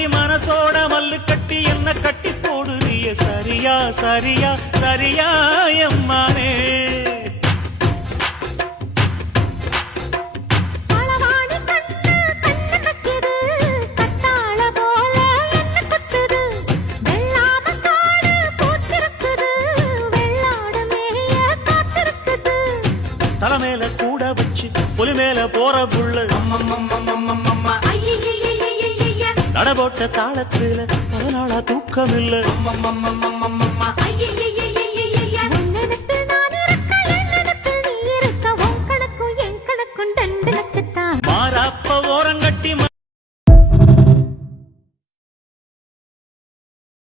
கட்டி மனசோட மல்லு கட்டி என்ன கட்டி போடுறிய சரியா சரியா சரியா எம்மானே தலைமையில கூட வச்சு புலி மேல போற புள்ள நடபோட்ட தாளத்துல பல நாளா தூக்கம் இல்ல